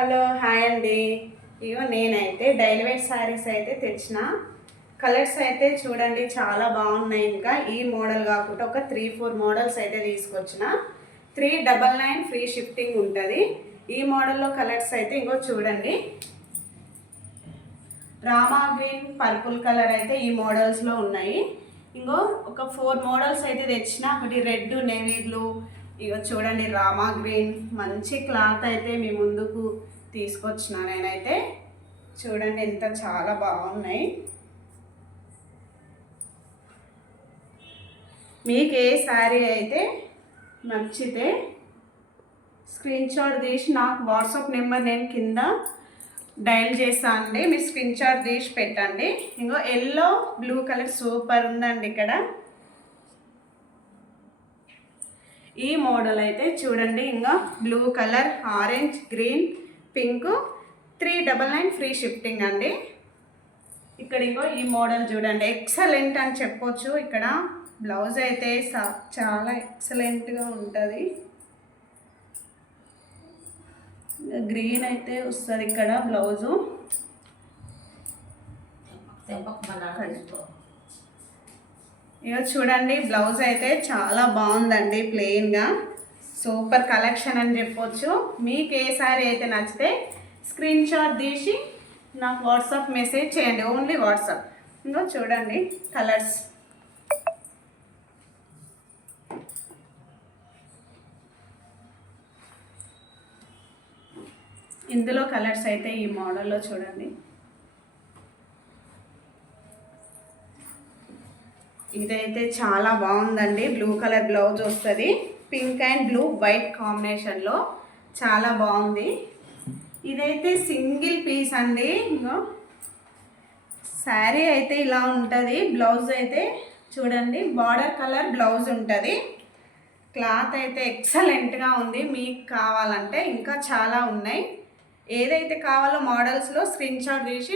Hello hi అండి. ఇగో నేనైతే daily wear saris అయితే తెచ్చిన. కలర్స్ అయితే చూడండి చాలా బాగున్నాయి. ఇంకా ఈ మోడల్ కాకుండా ఒక 3-4 మోడల్స్ అయితే తీసుకొచ్చిన. 399 ఫ్రీ షిఫ్టింగ్ ఉంటుంది. ఈ మోడల్లో కలర్స్ అయితే ఇంకో చూడండి, రామా గ్రీన్, పర్పుల్ కలర్ అయితే ఈ మోడల్స్లో ఉన్నాయి. ఇంకో ఒక 4 మోడల్స్ అయితే తెచ్చిన. ఒకటి రెడ్, నేవీ బ్లూ, ఇక చూడండి రామా గ్రీన్. మంచి క్లాత్ అయితే మీ ముందుకు తీసుకొచ్చిన నేనైతే. చూడండి ఎంత చాలా బాగున్నాయి. మీకు ఏ శారీ అయితే నచ్చితే స్క్రీన్ షాట్ తీసి నాకు వాట్సాప్ నెంబర్ నేను కింద డయల్ చేస్తాను అండి. మీరు స్క్రీన్ షాట్ తీసి పెట్టండి. ఇంకో ఎల్లో బ్లూ కలర్ సూపర్ ఉందండి. ఇక్కడ ఈ మోడల్ అయితే చూడండి, ఇంకా blue colour, orange, green, pink, 399 free shifting అండి. ఇక్కడ ఇంకో ఈ మోడల్ చూడండి, ఎక్సలెంట్ అని చెప్పొచ్చు. ఇక్కడ బ్లౌజ్ అయితే చాలా ఎక్సలెంట్గా ఉంటుంది. గ్రీన్ అయితే వస్తుంది ఇక్కడ బ్లౌజు. ఇక చూడండి బ్లౌజ్ అయితే చాలా బాగుందండి, ప్లెయిన్గా. సూపర్ కలెక్షన్ అని చెప్పొచ్చు. మీకు ఏ సారీ అయితే నచ్చితే స్క్రీన్ షాట్ తీసి నాకు వాట్సాప్ మెసేజ్ చేయండి, ఓన్లీ వాట్సాప్. ఇంకో చూడండి కలర్స్. ఇందులో కలర్స్ అయితే ఈ మోడల్లో చూడండి. ఇదైతే చాలా బాగుందండి. బ్లూ కలర్ బ్లౌజ్ వస్తుంది, పింక్ అండ్ బ్లూ వైట్ కాంబినేషన్లో చాలా బాగుంది. ఇదైతే సింగిల్ పీస్ అండి. ఇంకో శారీ అయితే ఇలా ఉంటుంది. బ్లౌజ్ అయితే చూడండి బార్డర్ కలర్ బ్లౌజ్ ఉంటుంది. క్లాత్ అయితే ఎక్సలెంట్గా ఉంది. మీకు కావాలంటే ఇంకా చాలా ఉన్నాయి. ఏదైతే కావాలో మోడల్స్లో స్క్రీన్ షాట్ తీసి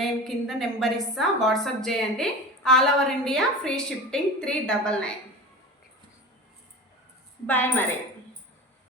నేను కింద నెంబర్ ఇస్తా, వాట్సాప్ చేయండి. All over India free shifting 399. Bye మరి.